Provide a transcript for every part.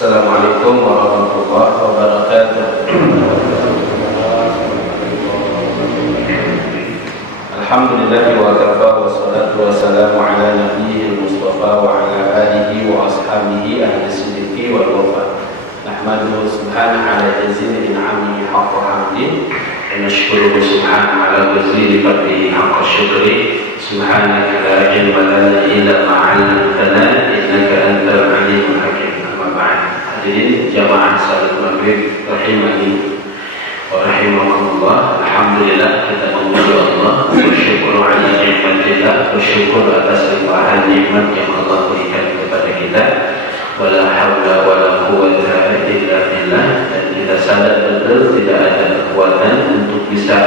Assalamualaikum warahmatullahi wabarakatuh. Alhamdulillah wa kafa wa salatu wa salamu ala nabiyyil mustafa wa ala alihi wa ashabihi ahli siddiqi wal wafa. Nahmaduhu subhanahu ala jazili in'amihi haqqa hamdi wa nashkuruhu subhanahu ala jazili fadlihi haqqa syukri. Subhanaka la ilma lana illa ma 'allamtana innaka antal alimul hakim. Hadirin jamaah salat maghrib rahimani wa rahimakumullah. Alhamdulillah, kita memuji Allah, bersyukur ala nikmatillah, bersyukur atas limpahan nikmat yang Allah berikan kepada kita. Wala haula wala quwwata illa billah. Dan kita sadar betul tidak ada kekuatan untuk bisa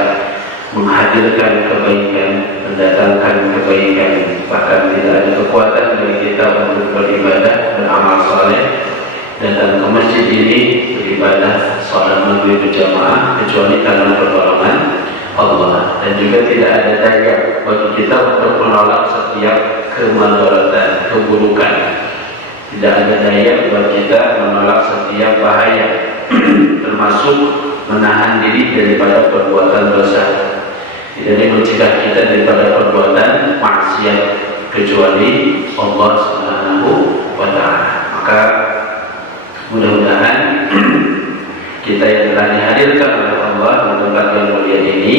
menghadirkan kebaikan, mendatangkan kebaikan. Bahkan tidak ada kekuatan bagi kita untuk beribadah, beramal saleh, datang ke masjid ini beribadah salat maghrib berjamaah kecuali karena pertolongan Allah. Dan juga tidak ada daya bagi kita untuk menolak setiap kemadaratan, keburukan. Tidak ada daya bagi kita menolak setiap bahaya termasuk menahan diri daripada perbuatan dosa. Tidak ada yang mencegah kita daripada perbuatan maksiat kecuali Allah Subhanahu wa Ta'ala. Maka mudah-mudahan kita yang telah dihadirkan oleh Allah di tempat yang mulia ini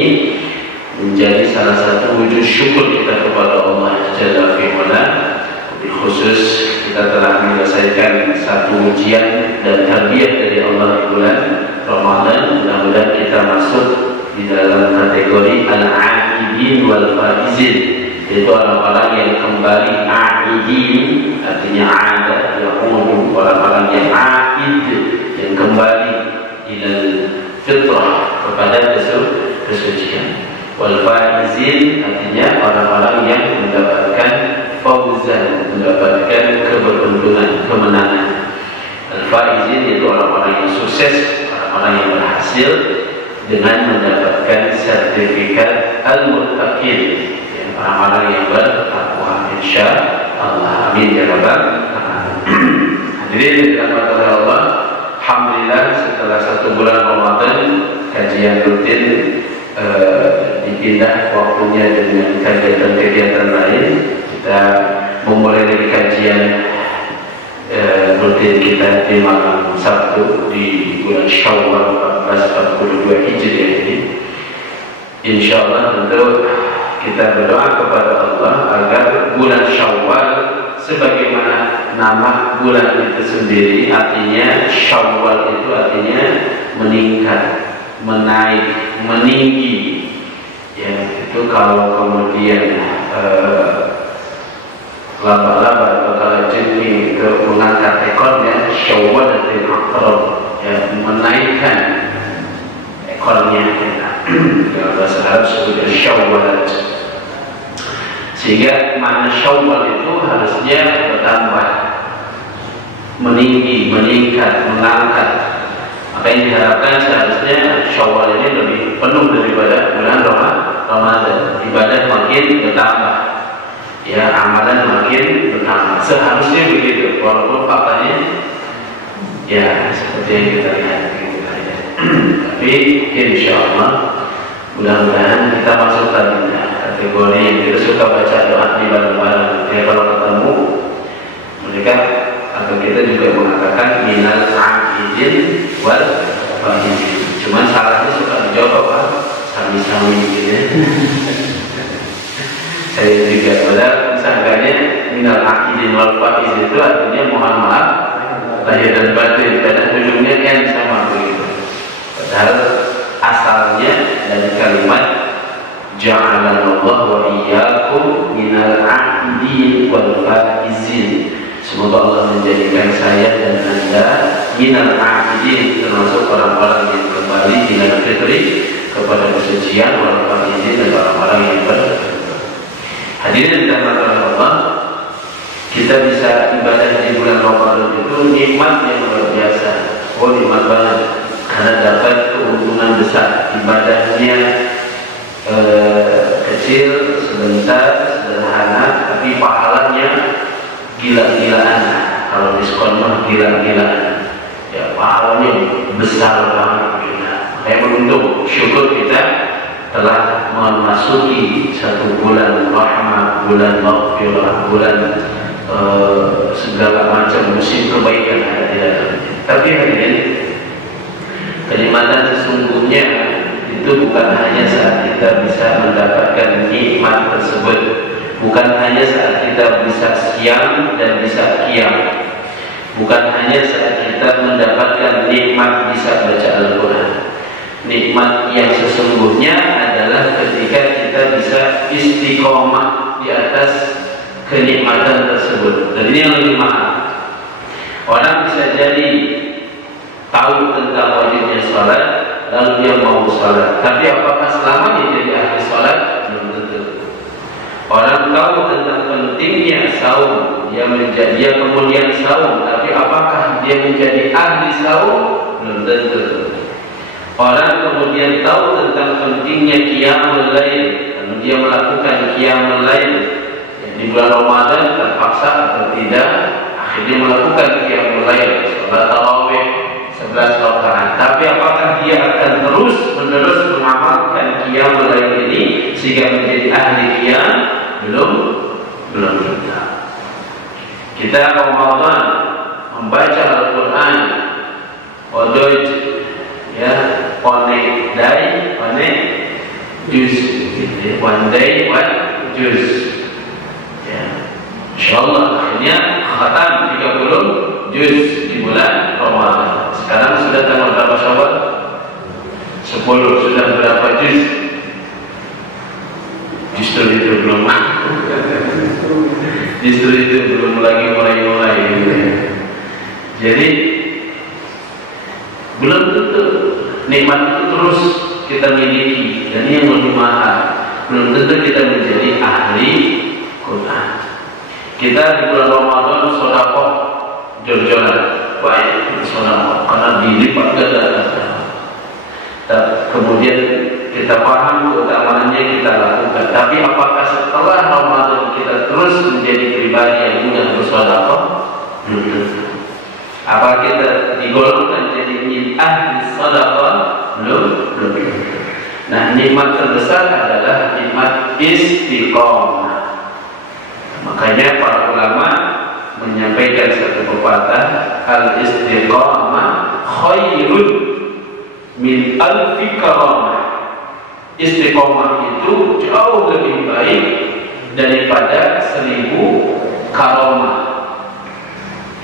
menjadi salah satu wujud syukur kita kepada Allah Jalla fi'ala. Khusus kita telah menyelesaikan satu ujian dan tarbiyah dari Allah di bulan Ramadan. Mudah-mudahan kita masuk di dalam kategori al-'aidin wal faizin, yaitu orang-orang yang kembali. A'idin artinya ada, ya'udu, orang-orang yang a'id, yang kembali ilal fitrah, kepada kesucian. Wal faizin artinya orang-orang yang mendapatkan fauzan, mendapatkan keberuntungan, kemenangan. Al-faizin itu orang-orang yang sukses, orang-orang yang berhasil dengan mendapatkan sertifikat al-muttaqin, orang-orang yang bertakwa insya Allah. Amin ya rabbal alamin. Hadirin dirahmati oleh Allah, alhamdulillah setelah 1 bulan Ramadan kajian rutin dipindah waktunya dengan kegiatan-kegiatan lain. Kita memulai dari kajian rutin kita di malam Sabtu di bulan Syawal 1442 Hijriah ini. Insya Allah tentu kita berdoa kepada Allah agar bulan Syawal, sebagaimana nama bulan itu sendiri artinya Syawal itu artinya meningkat, menaik, meninggi. Ya, itu kalau kemudian laba-laba atau kalajengking itu mengangkat ekornya, Syawal dan Aqrab, ya, menaikkan ekornya. Dalam bahasa Arab sebutnya Syawal. Sehingga makna Syawal itu harusnya bertambah, meninggi, meningkat, mengangkat. Maka yang diharapkan seharusnya Syawal ini lebih penuh daripada bulan Ramadan. Ibadah makin bertambah, ya, amalan makin bertambah. Seharusnya begitu, walaupun faktanya ya seperti yang kita lihat. Tapi insya Allah mudah-mudahan kita masuk tadi kategori yang tidak suka baca doa di bareng-bareng. Ya, kalau ketemu mereka atau kita juga mengatakan minal 'aidin wal faizin. Cuman salahnya suka dijawab apa? Sami-sami gitu. Saya juga padahal sangkanya minal 'aidin wal faizin itu artinya mohon maaf lahir dan batin, dan ujungnya kan sama begitu. Padahal asalnya dari kalimat ja'alallahu wa iyyakum minal 'aidin wal faizin. Semoga Allah menjadikan saya dan Anda minal 'aidin, termasuk orang-orang yang kembali minal fitri, kepada kesucian, wal faizin, dan orang-orang yang hadirin dirahmati Allah. Kita bisa ibadah di bulan Ramadan itu nikmat yang luar biasa. Oh, nikmat banget, karena dapat keuntungan besar. Ibadahnya kecil, sebentar, sederhana, tapi pahalanya gila-gilaan. Kalau diskon mah gila-gilaan. pahalanya besar banget. Makanya beruntung, syukur kita telah memasuki satu bulan rahmat, bulan maghfirah, bulan segala macam musim kebaikan ada di dalamnya. Tapi hadirin, kenikmatan sesungguhnya itu bukan hanya saat kita bisa mendapatkan nikmat tersebut, bukan hanya saat kita bisa siang dan bisa qiyam, bukan hanya saat kita mendapatkan nikmat bisa baca Al-Quran. Nikmat yang sesungguhnya adalah ketika kita bisa istiqomah di atas kenikmatan tersebut. Dan ini yang lebih mahal. Orang bisa jadi tahu tentang wajibnya salat, lalu dia mau salat, tapi apakah selamanya jadi ahli salat? Belum tentu. Orang tahu tentang pentingnya saum, dia kemudian saum, tapi apakah dia menjadi ahli saum? Belum tentu. Orang kemudian tahu tentang pentingnya qiyamul lail, lalu dia melakukan qiyamul lail di bulan Ramadan terpaksa atau tidak, akhirnya melakukan qiyamul lail, salat tarawih 11 rakaat. Tapi apakah dia akan terus menerus mengamalkan qiyamul lail ini sehingga menjadi ahli qiyam? Belum tentu. Kita Ramadan membaca Al-Quran, ya, one juz, one day one juz, ya, insyaallah akhirnya khatam 30 juz di bulan Ramadan. Sekarang sudah tanggal berapa Syawal? 10. Sudah berapa juz? Justru itu belum lagi mulai gitu ya. Jadi belum tentu nikmat itu terus kita miliki, dan ini yang lebih mahal. Belum tentu kita menjadi ahli Quran. Kita di bulan Ramadan sedekah jor-joran, baik sedekah karena dilipat ganda. Dan kemudian kita paham keutamaannya, kita lakukan. Tapi apakah setelah Ramadan kita terus menjadi pribadi yang mudah bersedekah? Belum tentu. Apa kita digolongkan jadi ahli sedekah? Belum. Nah, nikmat terbesar adalah nikmat istiqomah. Makanya para ulama menyampaikan satu pepatah, al-istiqomah khairun min alfi karamah. Istiqomah itu jauh lebih baik daripada 1000 karamah.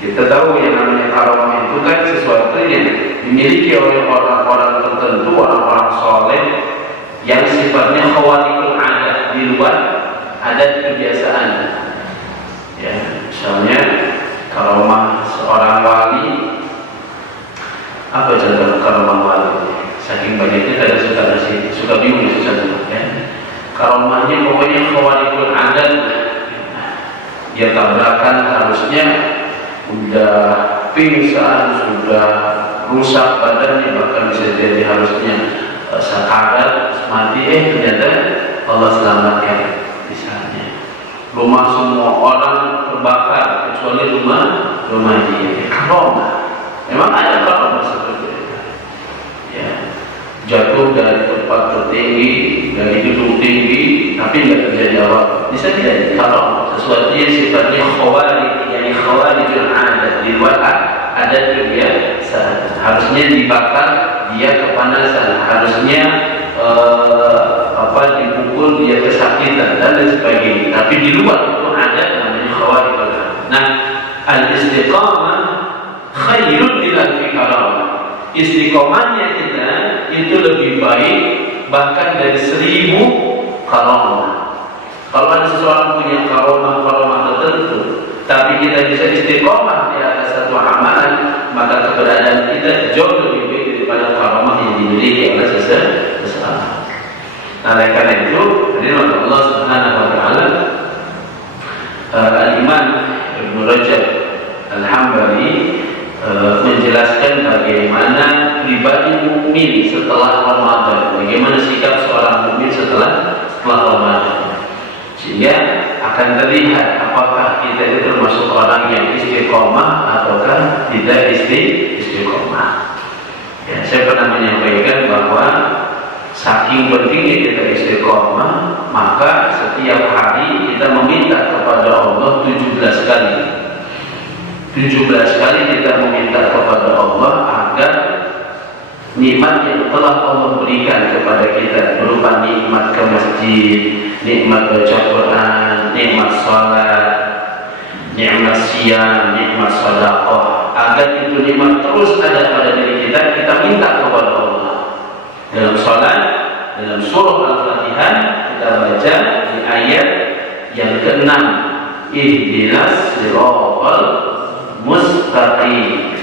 Kita tahu yang namanya karamah itu kan sesuatu yang dimiliki oleh orang-orang tertentu, orang-orang soleh yang sifatnya khawarikul adat, di luar adat kebiasaan. Ya, misalnya karamah seorang wali. Apa contoh karamah wali? Saking banyaknya saya suka bingung contoh. Ya. Karamahnya pokoknya khawarikul adat. Dia tabrakan harusnya sudah pingsan, sudah rusak badannya, bahkan bisa jadi harusnya sakarat, mati, ternyata Allah selamatkan misalnya. Rumah semua orang terbakar kecuali rumah dia. Karamah. Memang ada karamah seperti itu. Ya. Jatuh dari tempat tertinggi, dari gedung tinggi, tapi tidak terjadi apa-apa. Bisa jadi karamah, sesuatu yang sifatnya khawarijul adat, di luar adat kebiasaan. Harusnya dibakar, dia kepanasan, harusnya dipukul, dia kesakitan dan lain sebagainya. Tapi di luar itu adat namanya khawarijul adat. Nah, al-istiqamah khairun min alfi karamah. Istiqomahnya kita itu lebih baik bahkan dari 1000 karamah. Kalau ada seseorang punya karamah tertentu, tapi kita bisa istiqomah di atas satu amalan, maka keberadaan kita jauh lebih baik daripada karamah yang dimiliki oleh seseorang. Nah, oleh karena itu, firman Allah Subhanahu wa taala, Al-Imam Ibnu Rajab Al-Hambali menjelaskan bagaimana pribadi mukmin setelah Ramadan, bagaimana sikap seorang mukmin setelah Ramadan, sehingga akan terlihat apakah kita itu termasuk orang yang istiqomah ataukah tidak istiqomah. istiqomah. Ya, saya pernah menyampaikan bahwa saking pentingnya kita istiqomah, maka setiap hari kita meminta kepada Allah 17 kali. 17 kali kita meminta kepada Allah agar nikmat yang telah Allah berikan kepada kita berupa nikmat ke masjid, nikmat baca Quran, nikmat salat, nikmat siam, nikmat sedekah, agar itu nikmat terus ada pada diri kita. Kita minta kepada Allah dalam salat, dalam surah Al-Fatihah kita baca di ayat yang ke-6, ihdinas siratal mustaqim.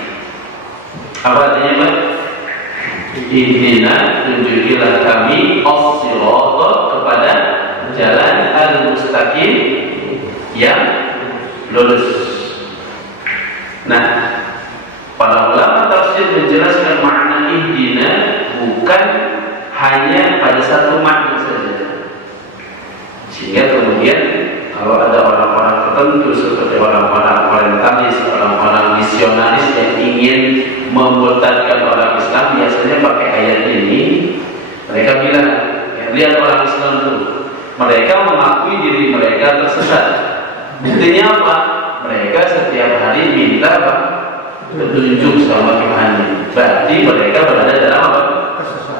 Apa artinya, Pak? Ihdina, tunjukilah kami as-sirata, kepada jalan al-mustaqim yang lurus. Nah, para ulama tafsir menjelaskan makna ihdina bukan hanya pada satu makna saja, sehingga kemudian kalau ada orang-orang tertentu seperti orang-orang orientalis, orang-orang misionaris yang ingin memurtadkan orang Islam, biasanya pakai ayat ini. Mereka bilang, ya, lihat orang Islam itu, mereka mengakui diri mereka tersesat. Buktinya apa? Mereka setiap hari minta apa? Petunjuk sama Tuhan. Berarti mereka berada dalam apa?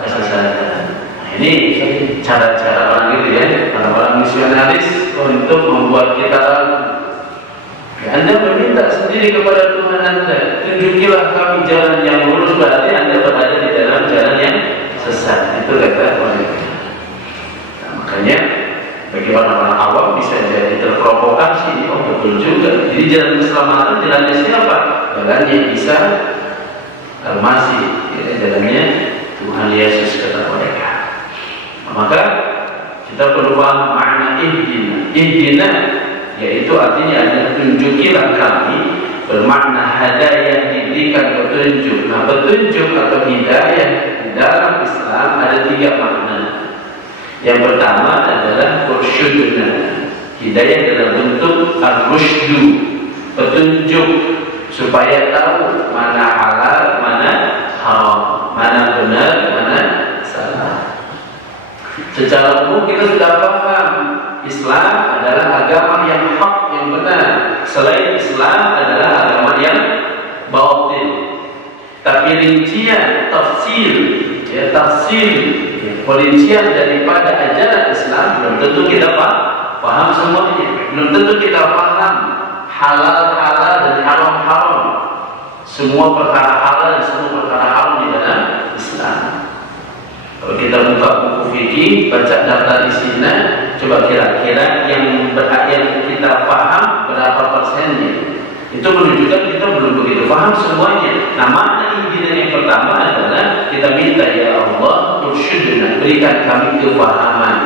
Kesesatan. Nah, ini cara-cara orang gitu ya, orang-orang misionaris untuk membuat kita ragu. Ya, Anda meminta sendiri kepada Tuhan Anda, tunjukilah kami jalan yang lurus, berarti Anda berada di dalam jalan yang sesat. Itu kata mereka. Nah, makanya bagi orang-orang awam bisa jadi terprovokasi. Oh, betul juga. Jadi jalan keselamatan jalannya siapa? Jalannya Isa Al-Masih, ya, jalannya Tuhan Yesus, kata mereka. Nah, maka kita perlu paham makna ihdina. Ihdina yaitu artinya adalah tunjukilah kami, bermakna hadayah, diberikan petunjuk. Nah, petunjuk atau hidayah dalam Islam ada 3 makna. Yang pertama adalah ursyudna, hidayah dalam bentuk ar-rusydu, petunjuk supaya tahu mana halal, mana haram, mana benar, mana salah. Secara umum kita sudah paham Islam adalah agama yang hak, yang benar. Selain Islam adalah agama yang batil. Tapi rincian tafsir, ya, tafsir, ya, perincian daripada ajaran Islam belum tentu kita paham semuanya. Belum tentu kita paham halal-halal dan haram-haram. Semua perkara halal dan semua perkara haram di dalam Islam. Kalau kita buka buku fikih, baca daftar isinya, coba kira-kira yang kita paham berapa persennya. Itu menunjukkan kita belum begitu paham semuanya. Nah, makna ihdina yang pertama adalah kita minta, ya Allah, ursyudna, berikan kami kepahaman,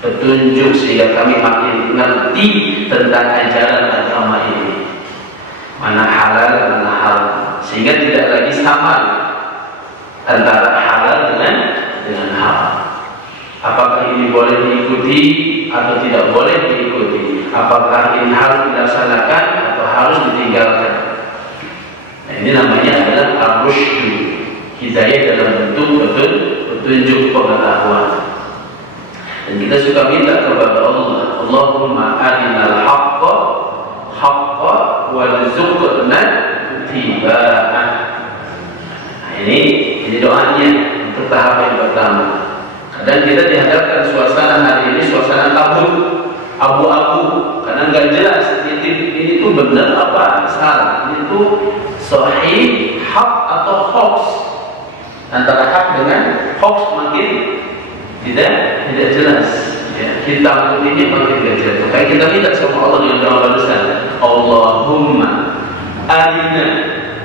petunjuk sehingga kami makin ngerti tentang ajaran agama ini, mana halal, mana haram, sehingga tidak lagi sama antara halal dengan haram. Apakah ini boleh diikuti atau tidak boleh diikuti? Apakah ini harus dilaksanakan atau harus ditinggalkan? Nah, ini namanya adalah ar-rusydu, hidayah dalam bentuk petunjuk pengetahuan. Dan kita suka minta kepada Allah, Allahumma arinal haqqa haqqa warzuqna ittiba'ah. Nah, ini doanya untuk tahap yang pertama. Kadang kita dihadapkan suasana hari ini, suasana kabut, abu-abu, karena nggak jelas ini tuh benar apa salah, ini tuh sahih, hak atau hoax. Antara hak dengan hoax makin tidak jelas. Ya, hitam putihnya makin tidak jelas. Kayak kita minta sama Allah dengan doa barusan, Allahumma arina,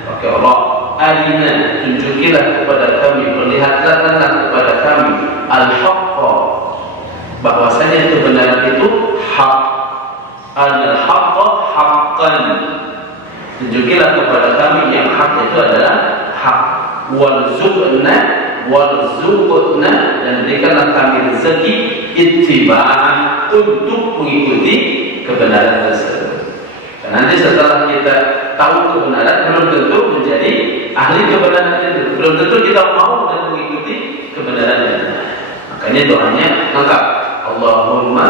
pakai Allah, arina, tunjukilah kepada kami, perlihatkanlah kepada kami al-haqqa, bahwasanya kebenaran itu hak, al-haqqa haqqan, tunjukilah kepada kami yang hak itu adalah hak, warzuqna, dan berikanlah kami rezeki ittiba'ah, untuk mengikuti kebenaran tersebut. Dan nanti setelah kita tahu kebenaran, belum tentu menjadi ahli kebenaran itu. Belum tentu kita mau dan mengikuti kebenaran itu. Makanya doanya lengkap. Allahumma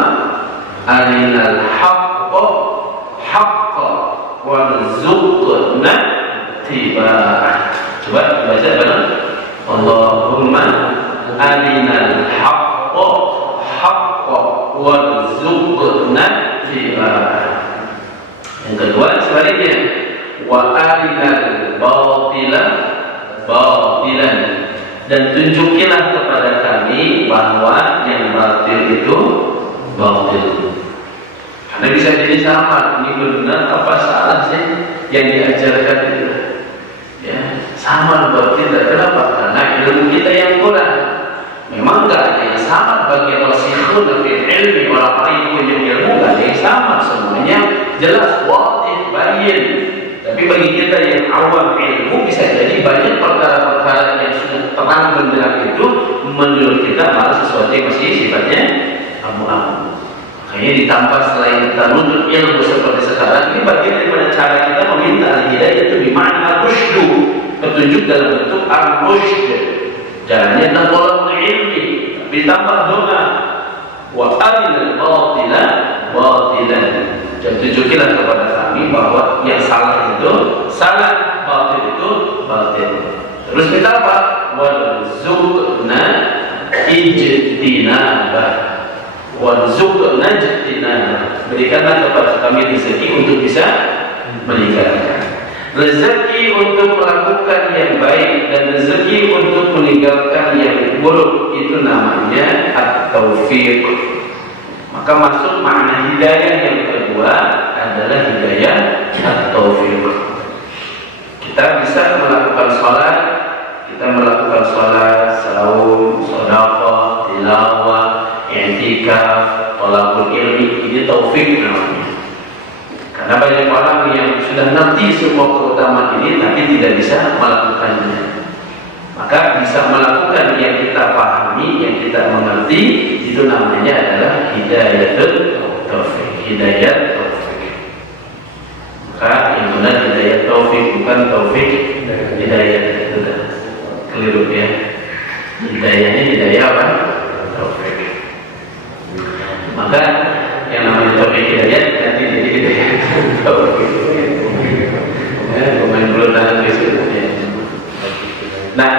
arinal haqqa haqqa warzuqna tiba'ah. Coba baca bareng. Allahumma arinal haqqa haqqa warzuqna tiba'ah. Yang kedua sebaliknya, wa arinal batila batilan, dan tunjukilah kepada kami bahwa yang batil itu batil. Karena bisa jadi sama, ini benar apa salah sih yang diajarkan itu? Ya, sama batil. Kenapa? Karena ilmu kita yang kurang. Memang enggak ada yang sama bagi rasikhun fil ilmi, orang-orang yang punya ilmu enggak ada yang sama, semuanya jelas, wadih, bayin. Tapi bagi kita yang awam ilmu, bisa jadi banyak perkara-perkara yang sudah terang benderang itu menurut kita malah sesuatu yang masih sifatnya abu-abu. Makanya ditambah selain kita menuntut ilmu seperti sekarang, ini bagian daripada cara kita meminta al-hidayah itu bima'na rusydu, petunjuk dalam bentuk ar-rusyd, jalannya taqalul ilmi, ditambah doa, wa arinal batila batilan, dan tunjukilah kepada kami bahwa yang salah itu salah, batil itu batil. Terus kita apa? Warzuqna ijtinabah, warzuqna ijtinabah, berikanlah kepada kami rezeki untuk bisa meninggalkan, rezeki untuk melakukan yang baik, dan rezeki untuk meninggalkan yang buruk. Itu namanya at-taufiq. Maka masuk makna hidayah yang kedua adalah hidayah at-taufiq. Kita bisa melakukan sholat, kita melakukan sholat, saum, sedekah, tilawah, i'tikaf, thalabul ilmi, ini taufik namanya. Karena banyak orang yang sudah ngerti semua keutamaan ini tapi tidak bisa melakukannya. Maka bisa melakukan yang kita pahami, yang kita mengerti, itu namanya adalah hidayatul taufik. Hidayat taufik. Maka yang benar hidayat taufik, bukan taufik hidayat. Sudah keliru ya. Hidayahnya hidayah apa? Taufik. Maka yang namanya taufik hidayat nanti jadi hidayat taufik. Pemain bulu tangkis itu. Nah,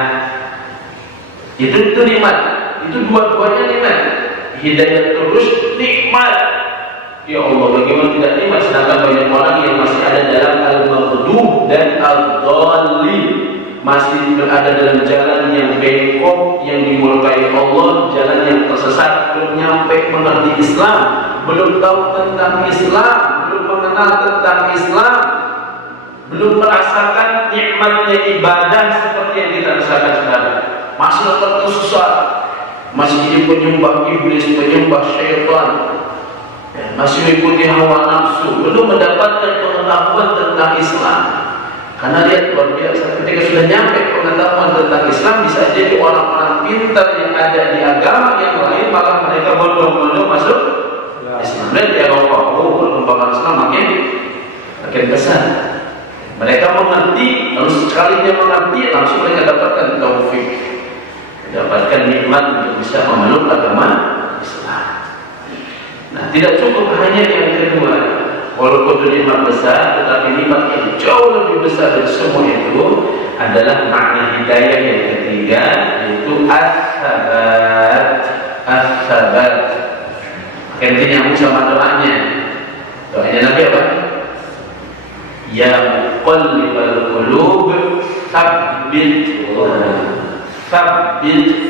itu nikmat. Itu dua-duanya nikmat. Hidayah terus nikmat. Ya Allah, bagaimana tidak nikmat sedangkan banyak orang yang masih ada dalam al-maghdub dan al-dhalin, masih berada dalam jalan yang bengkok, yang dimurkai Allah, jalan yang tersesat, belum nyampe mengerti Islam, belum tahu tentang Islam, belum mengenal tentang Islam, belum merasakan nikmatnya ibadah seperti yang kita rasakan sekarang. Masih tersesat, masih jadi penyembah iblis, penyembah syaitan, masih mengikuti hawa nafsu, belum mendapatkan pengetahuan tentang Islam. Karena lihat luar biasa, ketika sudah nyampe pengetahuan tentang Islam, bisa jadi orang-orang pintar yang ada di agama yang lain malah mereka bodoh-bodoh masuk Islam. Dan di Eropa, perkembangan Islam makin besar. Mereka mengerti, lalu sekalinya mengerti, langsung mereka dapatkan taufik, dapatkan nikmat untuk bisa memeluk agama Islam. Nah, tidak cukup hanya yang kedua, walaupun itu nikmat besar, tetapi nikmat yang jauh lebih besar dari semua itu adalah makna hidayah yang ketiga, yaitu as-sabat. As-sabat. Maka intinya nyambung sama doanya. Doanya Nabi apa? Ya muqallibal qulub tsabbit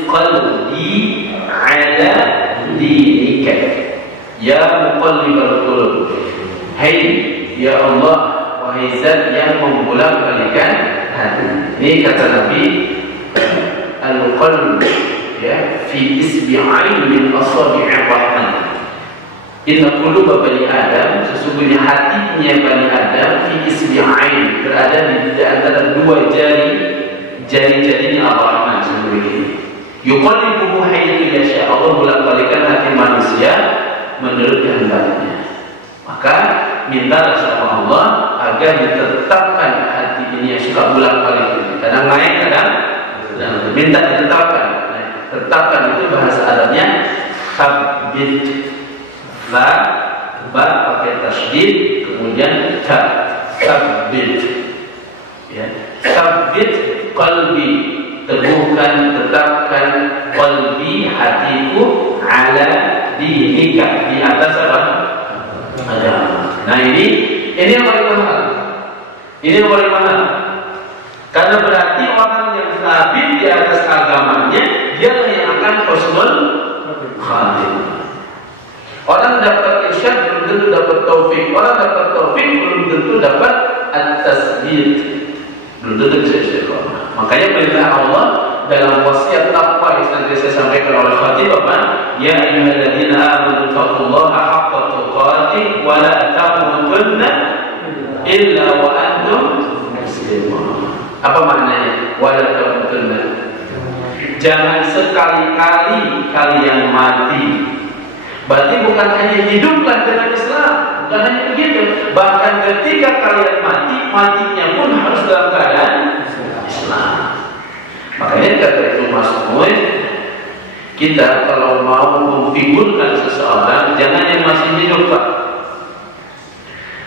qalbi ala dinika. Ya muqallibal qulub, hai ya Allah, wahai zat yang membolak-balikan hati. Ini kata Nabi, al-qalb ya fi isbi'ain min asabi'ir rahman. Inna quluba bani Adam, sesungguhnya hatinya bani Adam fi isbi'ain, berada di antara dua jari-jarinya Ar-Rahman sendiri. Yuqallibuhu haitsu yasha, Allah bolak-balikan hati manusia menurut kehendaknya. Maka mintalah sama Allah agar ditetapkan hati ini yang suka bolak-balik. Kadang minta ditetapkan. Nah, tetapkan itu bahasa Arabnya tabbit. La ba pakai tasydid, kemudian tabbit. Ya, tabbit qalbi, teguhkan, tetapkan qalbi, hatiku, ala dinika, di atas apa? Agama. Nah ini yang paling mahal. Ini yang paling mahal. Karena berarti orang yang stabil di atas agamanya, dia yang akan husnul khatimah. Orang dapat irsyad belum tentu dapat taufik. Orang dapat taufik belum tentu dapat at-tasbih. Belum tentu bisa istiqomah. Makanya perintah Allah dalam wasiat takwa yang nanti saya sampaikan oleh Khatib apa? Ya ayyuhalladzina amanu taqullaha haqqa tuqatih wa la tamutunna illa wa antum muslimun. Apa maknanya? Wa la tamutunna. Jangan sekali-kali kalian mati. Berarti bukan hanya hiduplah dengan Islam, bukan hanya begitu. Bahkan ketika kalian mati, matinya pun harus dalam keadaan Islam. Makanya kata itu Mas'ud, kita kalau mau memfigurkan seseorang, jangan yang masih hidup, Pak.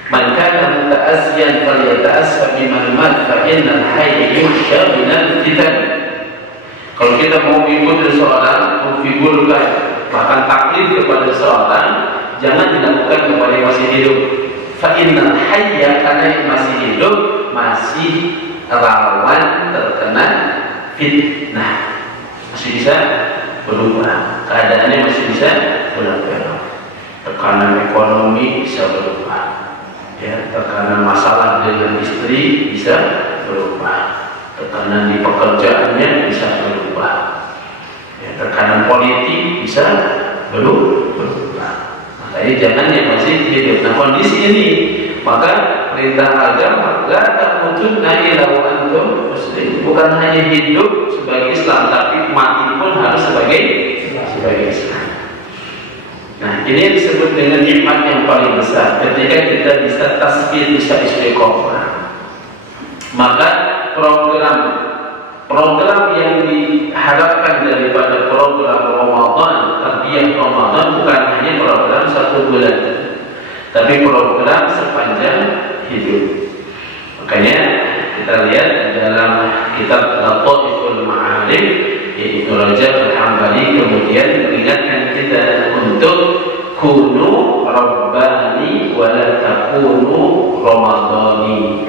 Man kana muta'assiyan falyata'assa biman mat fa innal hayya yuhsha minal fitan. Kalau kita mau mengikuti seseorang, memfigurkan bahkan taklid kepada seseorang, jangan dilakukan kepada yang masih hidup. Fa innal hayya, karena yang masih hidup masih rawan terkena fitnah, masih bisa berubah, keadaannya masih bisa berubah. Tekanan ekonomi bisa berubah, ya, tekanan masalah dengan istri bisa berubah, tekanan di pekerjaannya bisa berubah, ya, tekanan politik bisa berubah. Makanya jangan yang masih hidup. Nah kondisi ini, maka perintah agama la tamutunna illa wa antum muslimun. Bukan hanya hidup sebagai Islam, tapi mati pun harus sebagai Islam. Nah ini yang disebut dengan nikmat yang paling besar. Ketika kita bisa tasbih, bisa istiqomah, maka program yang diharapkan daripada program Ramadan, tarbiyah Ramadan, bukan hanya program 1 bulan, tapi program sepanjang hidup. Makanya kita lihat dalam kitab Lataiful Ma'arif, yaitu Rajab Al-Hambali kemudian mengingatkan kita untuk kunu rabbani wa la takunu ramadhani.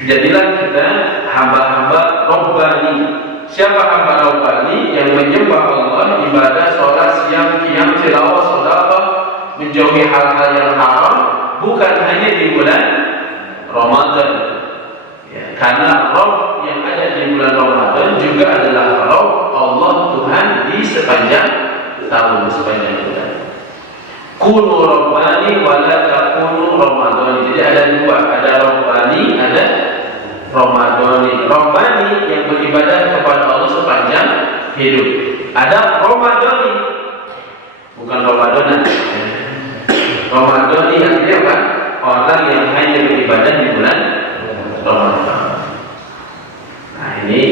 Jadilah kita hamba-hamba Rabbani. Siapa hamba Rabbani? Yang menyembah Allah, ibadah, sholat, siam, qiyam, tilawah, sedekah, menjauhi hal-hal yang haram, bukan hanya di bulan Ramadan, ya, karena Rabb yang ada di bulan Ramadan juga adalah Rabb Allah Tuhan di sepanjang tahun, sepanjang bulan. Kunu Rabbani wa la takunu Ramadhani. Jadi ada dua, ada Rabbani, ada Ramadhani. Rabbani yang beribadah kepada Allah sepanjang hidup. Ada Ramadhani, bukan Ramadan. Ramadhani artinya apa? Orang yang hanya beribadah di bulan Ramadan. Nah ini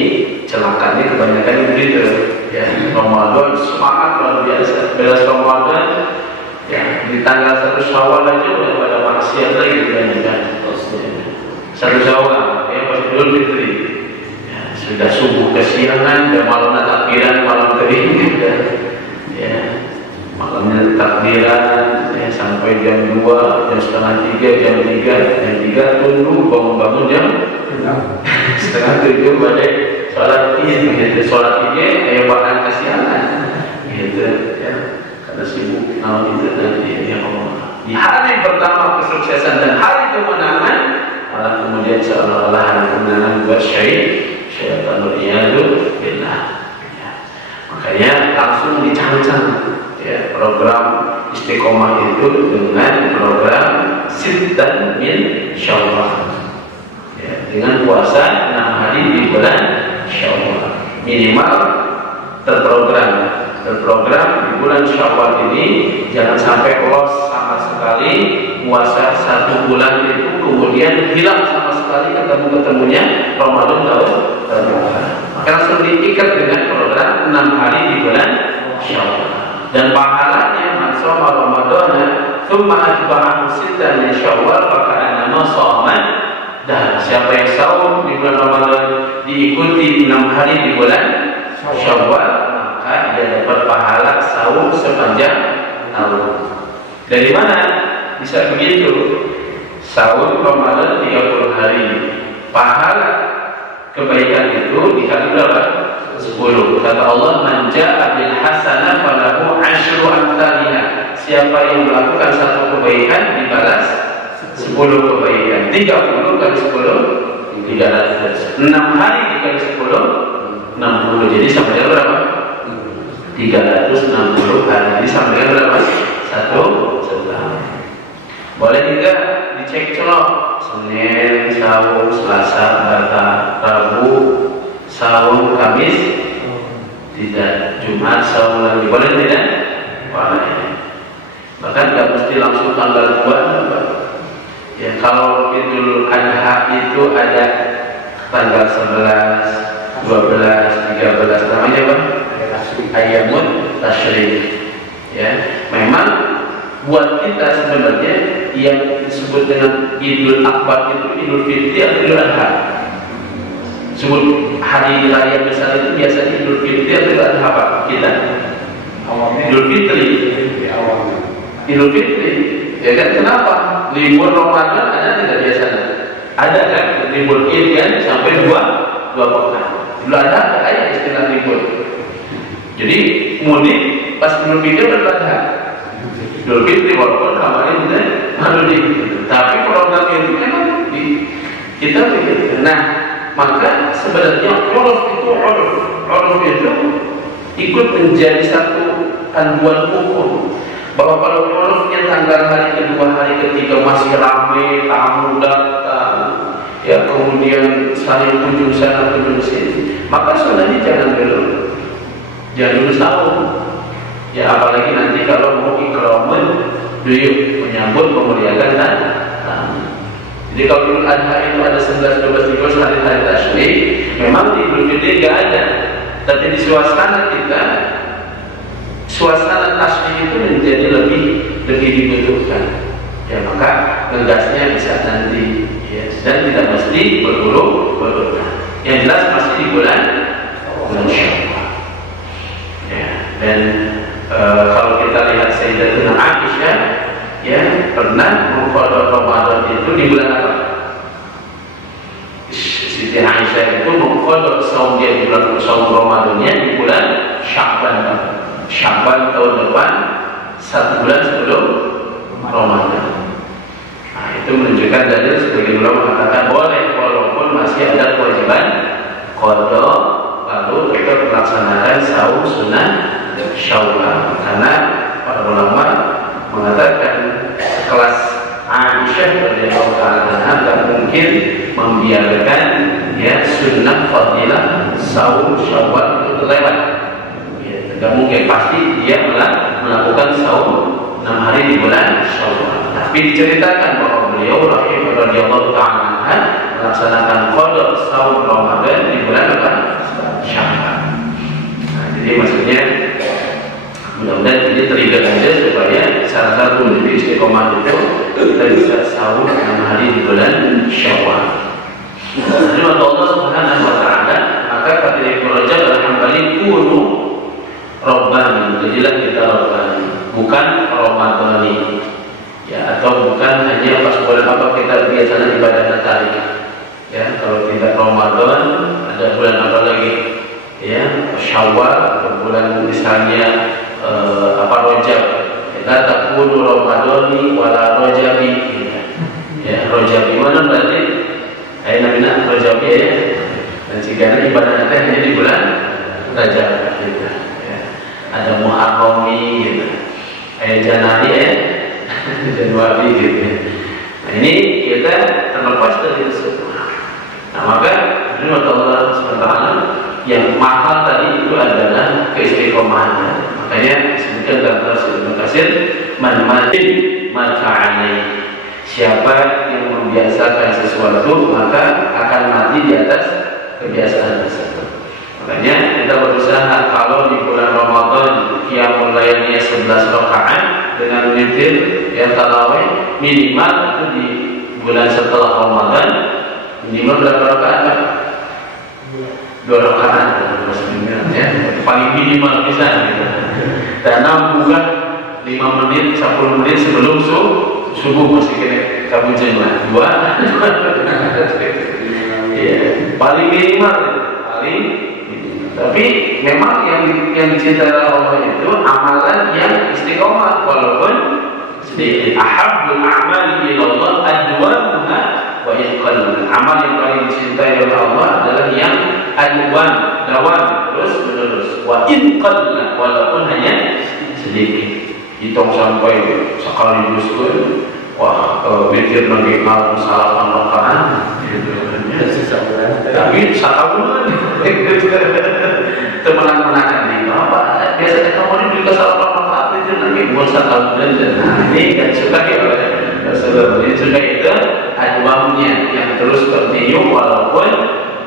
celakanya kebanyakan begitu, ya. Ramadan semangat luar biasa, belas Ramadan, ya, di tanggal 1 Syawal aja udah pada maksiat lagi kebanyakan. 1 Syawal, ya, pas Idul Fitri, ya, sudah subuh kesiangan, dan malamnya takbiran, malam kering, ya, malamnya takbiran, ya, sampai jam 2, jam setengah 3, jam 3 tunduk, bangun-bangun jam setengah 7 pada sholat Id, gitu. Sholat Id kayak makan kesiangan, gitu, ya, karena sibuk itu nanti, ya Allah. Di hari pertama kesuksesan dan hari kemenangan, malah kemudian seolah-olah hari kemenangan buat syaitanul iyadu billah. Ya. Makanya langsung dicancang, ya, program istiqomah itu dengan program Sittan min Syawal, ya, dengan puasa 6 hari di bulan Syawal. Minimal terprogram di bulan Syawal ini jangan sampai loss sama sekali, puasa 1 bulan itu kemudian hilang sama sekali, ketemunya Ramadan tahun depan. Maka langsung diikat terikat dengan program 6 hari di bulan Syawal. Dan pahalanya man shoma Ramadhana tsumma atba'ahu sittan min Syawal faka'annama shoma. Dan siapa yang saum di bulan Ramadan diikuti 6 hari di bulan Syawal, maka dia dapat pahala saum sepanjang tahun. Dari mana bisa begitu? Saum Ramadan 30 hari, pahala kebaikan itu dikali berapa? 10. Kata Allah, man jaa'a bil hasanah falahu 'asyru amsalihha. Siapa yang melakukan satu kebaikan dibalas 10 kebaikan. 30 kali 10 300. 6 hari dikali 10 60. Jadi sama dengan berapa? 360 hari. Jadi sama dengan berapa? Satu setahun. Boleh juga dicek celok. Senin, saum, Selasa, Rabu, saum, Kamis, tidak. Jumat, saum lagi. Boleh tidak? Boleh. Bahkan tidak mesti langsung tanggal 2. Ya, kalau Idul Adha itu ada tanggal 11, 12, 13, namanya apa? Ayyamun Tasyrik. Ya, memang buat kita sebenarnya yang disebut dengan Idul Akbar itu Idul Fitri atau Idul Adha. Sebut hari raya besar itu biasanya Idul Fitri atau Idul Adha apa kita? Idul Fitri. Idul Fitri. Ya kan, kenapa? Libur Ramadan ada tidak biasanya? Ada kan? Libur Id kan sampai dua pekan. Idul Adha ada istilah libur. Jadi mudik pas Idul Fitri Idul Adha. Idul Fitri walaupun kamarnya tidak malu tapi program itu memang kita begitu. Nah, maka sebenarnya uruf itu ikut menjadi satu panduan hukum bahwa kalau urufnya tanggal hari kedua, hari ketiga masih ramai, tamu datang, ya kemudian saling kunjung sana kunjung sini, maka sebenarnya jangan dulu sahur. Ya apalagi nanti kalau mau ikraman duyuk menyambut memuliakan tamu. Jadi kalau Idul Adha itu ada 11, 12, 13 hari-hari tasyrik, memang di Idul Fitri tidak ada. Tapi di suasana kita, suasana tasyrik itu menjadi lebih dibutuhkan. Ya maka ngegasnya bisa nanti, ya, dan tidak mesti berburu-buru. Yang jelas masih di bulan Syawal. Ya, dan kalau kita lihat Sayyidatuna Aisyah, ya pernah mengqadha Ramadan itu di bulan apa? Siti Aisyah itu mengqadha saum dia di bulan saum Ramadannya di bulan Sya'ban tahun depan, 1 bulan sebelum Ramadan. Nah, itu menunjukkan dalil sebagian ulama mengatakan boleh walaupun masih ada kewajiban qadha, lalu tetap melaksanakan saum sunnah Syawal, karena para ulama mengatakan sekelas Aisyah radhiyallahu ta'ala tidak mungkin membiarkan ya sunnah fadilah saum Syawal itu terlewat. Ya, tidak mungkin, pasti dia melakukan saum 6 hari di bulan Syawal. Tapi diceritakan bahwa beliau radhiyallahu ta'ala melaksanakan qada saum Ramadan di bulan apa? Syawal. Nah, jadi maksudnya mudah-mudahan ini trigger aja supaya salah satu dari istiqomah itu kita bisa saum 6 hari di bulan Syawal. Jadi Allah Subhanahu wa ta'ala, maka kata Ibnu Rajab al-Hambali, kunu Rabbani, jadilah kita Rabbani, bukan Ramadhani. Ya, atau bukan hanya pas bulan apa kita biasanya ibadah Natal. Ya, kalau tidak Ramadan ada bulan apa lagi? Ya, Syawal atau bulan misalnya Rajab. La takunu Ramadhani wala Rajabi. Ya, Rajabi mana berarti? Namanya Rajabi ya. Dan jika ibadah Natal hanya di bulan Rajab gitu. Ya. Ada Muharrami gitu. Januari ya. Januari gitu. Nah, ini kita terlepas dari itu semua. Nah, maka ini Allah SWT yang mahal tadi itu adalah keistiqomahan. Makanya disebutkan dalam tafsir Ibnu Katsir, man matin mata'ani. Siapa yang membiasakan sesuatu maka akan mati di atas kebiasaan tersebut. Makanya kita usaha kalau di bulan Ramadan qiyamul lailnya 11 rakaat dengan witir ya tarawih minimal itu di bulan setelah Ramadan minimal berapa rakaat? 2 rakaat ya, paling minimal bisa gitu. Dan bukan 5 menit, 10 menit sebelum subuh masih kena kabujen lah 2 ya, paling minimal paling. Tapi memang yang dicintai Allah itu amalan yang istiqomah walaupun sedikit. Ahabbul a'mali ila Allah adwamuha wa iqall. Amal yang paling dicintai oleh Allah adalah yang adwan, dawam, terus menerus. Wa iqall, walaupun hanya sedikit. Hitung sampai sekaligus pun wah mikir nanti kalau salapan rakaat gitu. Tapi satabulan temenan-menakan itu apa? Biasanya kamu ini juga salapan rakaat itu nanti buat satabulan. Ini kan suka ya Rasulullah. Ini suka itu adwamnya yang terus continue walaupun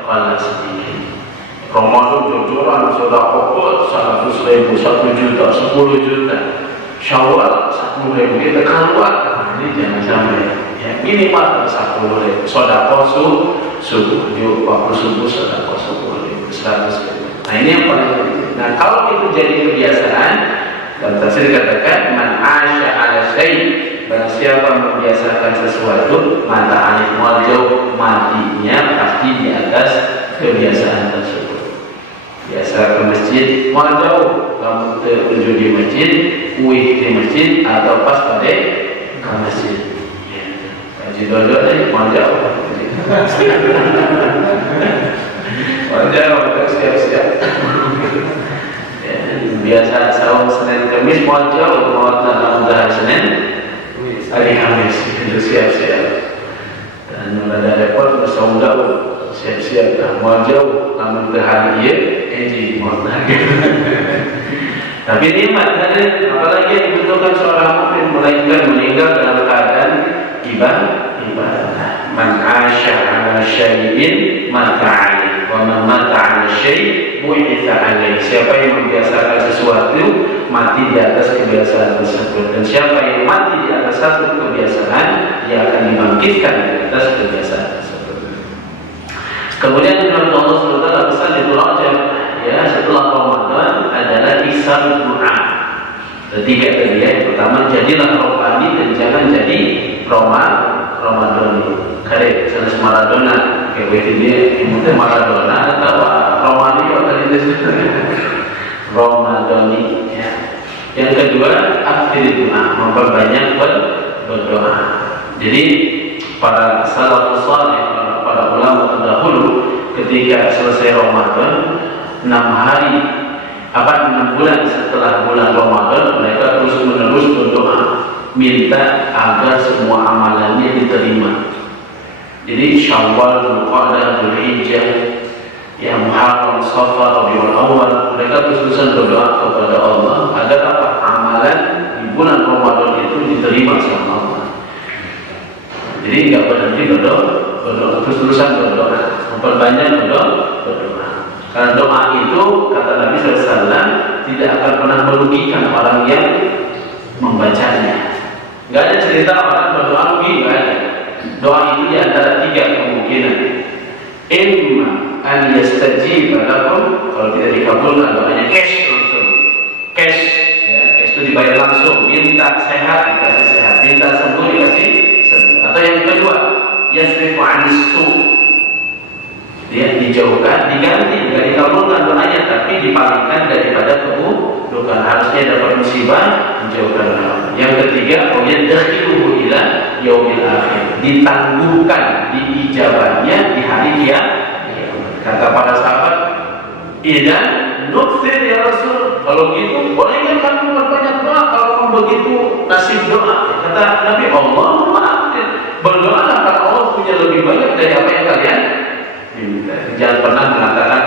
kalau sedikit. Ramadan jujuran sudah pokok 100.000, 1 juta, 10 juta. Syawal 10.000 kita keluar. Ini jangan sampai ya, minimal 10.000. Sedekah subuh di waktu subuh sedekah 10.000, 100.000. Nah ini yang paling penting. Nah kalau itu jadi kebiasaan, dan tafsir katakan man asya ala syai', barang siapa membiasakan sesuatu mata alif mual jauh, matinya pasti di atas kebiasaan tersebut. Biasa ke masjid mual jauh, kamu terjun di masjid, uih di masjid atau pas pada ke masjid. Kaji dodo deh, mual jauh. Mual jauh, siap-siap. Biasa sahur Senin Kamis mual jauh, mual dalam hari Senin hari Kamis itu siap-siap. Dan ada repot bersahur jauh, siap-siap. Mual jauh, namun ke hari ini eji mual lagi. Tapi nikmat ada, apalagi yang dibutuhkan seorang mukmin melainkan meninggal dalam keadaan ibadah. Man asya ala syai'in mata alaihi wa man mata ala syai' bu'itha alaihi. Siapa yang membiasakan sesuatu mati di atas kebiasaan tersebut, dan siapa yang mati di atas satu kebiasaan dia akan dibangkitkan di atas kebiasaan tersebut. Kemudian Allah SWT pesan di Rajab ya setelah Ramadan adalah isar doa. Ketiga tadi ya, yang pertama jadilah rohani dan jangan jadi Ramadan. Kare sanes Maradona, kayak dia itu Maradona atau rohani atau itu Ramadani ya. Yang kedua akhir doa, memperbanyak berdoa. Jadi para salafus saleh, para ulama terdahulu ketika selesai Ramadan 6 bulan setelah bulan Ramadan mereka terus menerus berdoa minta agar semua amalannya diterima. Jadi Syawal, Dzulqa'dah, Dzulhijjah, ya Muharram, Safar, Rabiul Awwal, mereka terus-terusan berdoa kepada Allah agar apa? Amalan di bulan Ramadan itu diterima sama Allah. Jadi enggak berhenti berdoa, terus-terusan berdoa, memperbanyak berdoa. Karena doa itu kata Nabi SAW tidak akan pernah merugikan orang yang membacanya. Enggak ada cerita orang berdoa rugi, enggak ada. Doa itu di antara 3 kemungkinan. Imma an yastajiba lakum, kalau tidak dikabulkan doanya cash langsung. Cash ya, cash itu dibayar langsung. Minta sehat dikasih sehat, minta sembuh dikasih sembuh. Atau yang kedua, yasrifu anis su', dia dijauhkan, diganti, tidak dikabulkan doanya, tapi dipalingkan daripada keburukan. Harusnya dapat musibah, dijauhkan Allah. Yang ketiga, yadkhiluhu ila yaumil akhir, ditangguhkan diijabahnya di hari kiamat. Kata para sahabat, idan nukthir ya Rasul, kalau gitu boleh kan kamu berbanyak doa kalau begitu nasib doa. Kata Nabi, Allah ma'afir, berdoalah karena Allah punya lebih banyak dari apa yang kalian minta. Jangan pernah mengatakan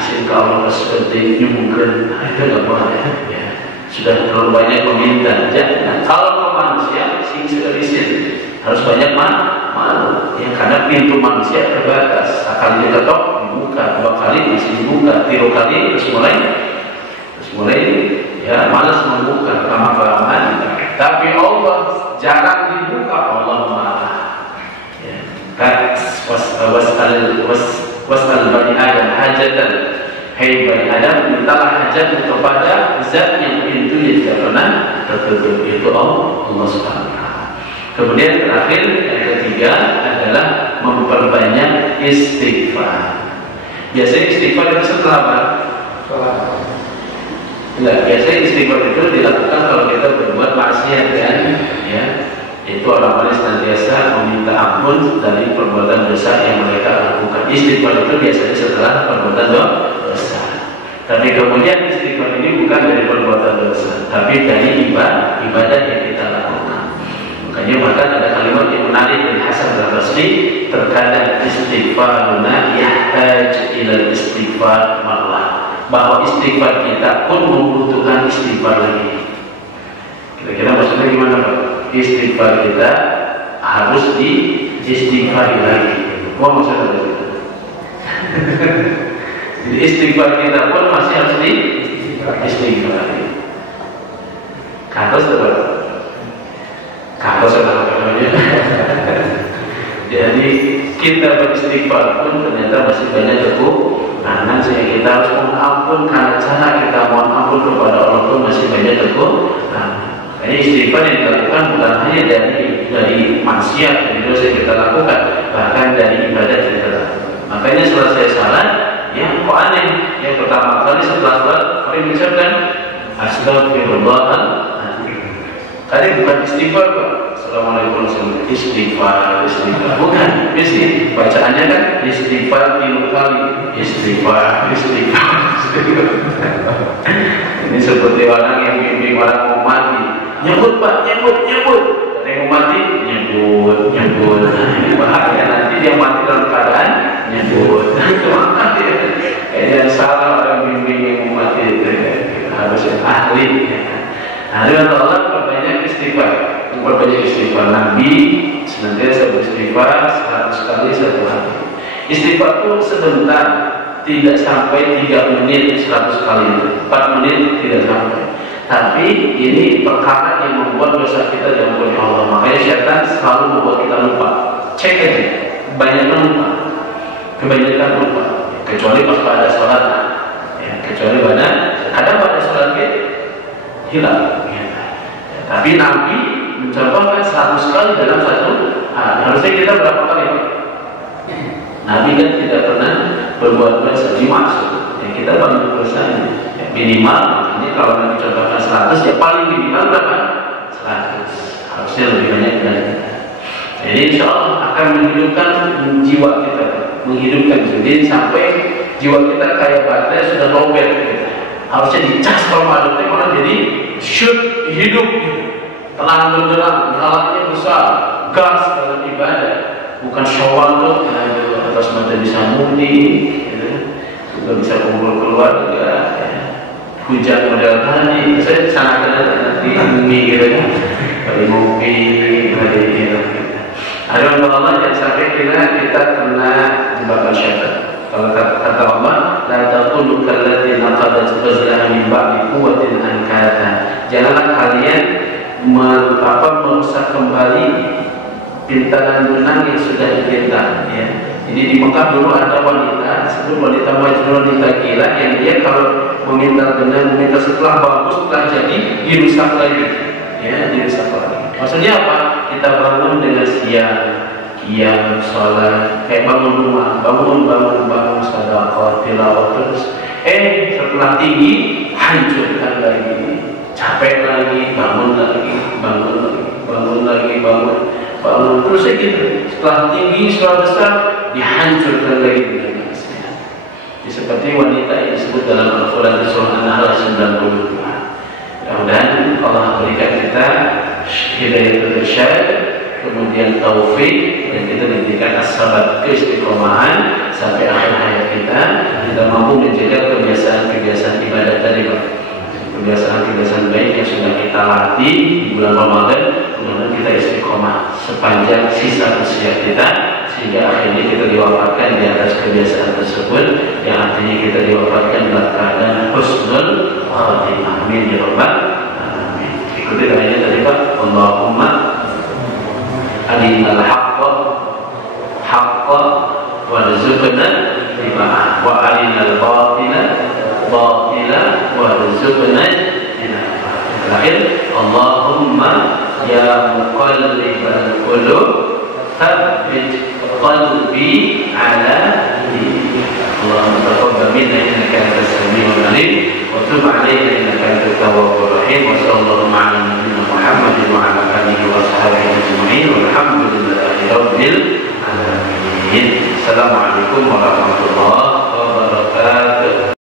izin ke Allah seperti ini mungkin itu nggak boleh ya. Sudah terlalu banyak meminta. Jangan. Kalau ke manusia sing izin harus banyak malu ya, karena pintu manusia terbatas. Sekali diketok dibuka, 2 kali masih dibuka, 3 kali terus mulai mulai ya malas membuka kelamaan. Tapi Allah jarang dibuka, Allah marah. Ya. Wasal bani Adam hajatan. Hei bani Adam, mintalah hajat kepada zat yang pintunya tidak pernah tertutup, itu Allah Subhanahu wa Ta'ala. Kemudian terakhir yang ketiga adalah memperbanyak istighfar. Biasanya istighfar itu setelah apa? Enggak, biasanya istighfar itu dilakukan kalau kita berbuat maksiat kan, ya. Itu orang-orang senantiasa meminta ampun dari perbuatan dosa yang mereka lakukan. Istighfar itu biasanya setelah perbuatan dosa. Tapi kemudian istighfar ini bukan dari perbuatan dosa, tapi dari ibadah yang kita lakukan. Makanya bahkan ada kalimat yang menarik dari Hasan al-Basri, terkadang istighfaruna yahtaj ila istighfar marrah, bahwa istighfar kita pun membutuhkan istighfar lagi. Kira-kira maksudnya gimana Pak? Istighfar kita harus istighfari lagi. Apa maksudnya itu? Jadi istighfar kita pun masih harus istighfari. Katos Pak? Katos apa namanya? Jadi kita beristighfar pun ternyata masih banyak kekurangan, sehingga kita harus mohon ampun, karena cara kita mohon ampun kepada Allah itu masih banyak kekurangan. Ini istighfar yang dilakukan bukan hanya dari maksiat, dari dosa yang kita lakukan, bahkan dari ibadah yang kita lakukan. Makanya setelah saya salat, ya kok aneh? Yang pertama kali setelah salat, kami mengucapkan Astagfirullahaladzim. Tadi bukan istighfar Pak. Assalamualaikum warahmatullahi wabarakatuh. Istighfar. Bukan. Mesti bacaannya kan istighfar 3 kali. Istighfar. Ini seperti orang yang bimbing orang mau mati. Nyebut Pak, nyebut. Ada yang mau mati, nyebut. Nah, ini bahaya, nanti dia mati dalam keadaan nyebut. Mati. Yang salah orang bimbing yang mau mati itu harus yang ahli. Nah, dengan Allah perbanyak istighfar. Perbanyak istighfar. Nabi senantiasa beristighfar 100 kali 1 hari. Istighfar itu sebentar, tidak sampai 3 menit 100 kali, 4 menit tidak sampai. Tapi ini perkara yang membuat dosa kita diampuni Allah. Makanya syaitan selalu membuat kita lupa. Cek aja, banyak lupa, kebanyakan lupa. Kecuali pas pada sholat, ya, kecuali pada sholat hilang. Ya. Tapi Nabi mencontohkan 100 kali dalam 1 hari. Harusnya kita berapa kali? Nabi kan tidak pernah berbuat dosa dimaksud. Ya, kita paling dosa ya, minimal. Ini kalau Nabi contohkan 100, ya paling minimal berapa? 100. Harusnya lebih banyak dari kita. Jadi insya Allah akan menghidupkan jiwa kita, menghidupkan jadi sampai jiwa kita kayak baterai sudah lowbat. Harusnya dicas Ramadan malah jadi shoot hidup, tenang benderang, nyalanya besar, gas dalam ibadah, bukan syawal tuh atas mata bisa mudik, gitu. Juga bisa kumpul keluarga, ya. Hujan model tadi, saya sangat nanti bumi gitu kan, dari ngopi, dari gitu. Ada Allah yang sampai kita kena jebakan syaitan. Kalau kata Allah, la taqulu kallati naqadat ghazlaha min ba'di quwwatin ankata. Janganlah kalian merusak kembali pintaran benang yang sudah dipintal, ya. Jadi di Mekah dulu ada wanita, sebelum wanita Majnun, wanita gila yang dia kalau memintal benang, memintal setelah bagus, setelah jadi dirusak lagi, ya, dirusak lagi. Maksudnya apa? Kita bangun dengan siang, sholat, kayak bangun rumah, bangun sedekah, tilawah terus. Setelah tinggi, hancurkan lagi, capek lagi, bangun terus gitu. Setelah tinggi, setelah besar, dihancurkan lagi dengan maksiat. Seperti wanita yang disebut dalam Al-Quran surah An-Nahl 92. Mudah-mudahan Allah berikan kita hidayah irsyad, kemudian taufik, dan kita diberikan as-sabat keistiqomahan sampai akhir hayat kita mampu menjaga kebiasaan-kebiasaan ibadah tadi, kebiasaan-kebiasaan baik yang sudah kita latih di bulan Ramadan. Kemudian kita istiqomah sepanjang sisa usia kita, sehingga akhirnya kita diwafatkan di atas kebiasaan tersebut, yang artinya kita diwafatkan dalam keadaan husnul khatimah. Amin ya rabbal alamin. Ikuti ayatnya tadi Pak. Allahumma arinal haqqa haqqa warzuqna ittiba'ah wa arinal batila batila warzuqna ijtinabah. Terakhir, Allahumma ya muqallibal qulub tsabbit qalbi ala dinik. Allahumma taqabbal minna innaka antas samiul alim wa tub 'alaina innaka antat tawwabur rahim. Wa sallallahu ala nabiyyina Muhammadin wa ala alihi wa sahbihi ajma'in. Walhamdulillahi rabbil alamin. Assalamualaikum warahmatullahi wabarakatuh.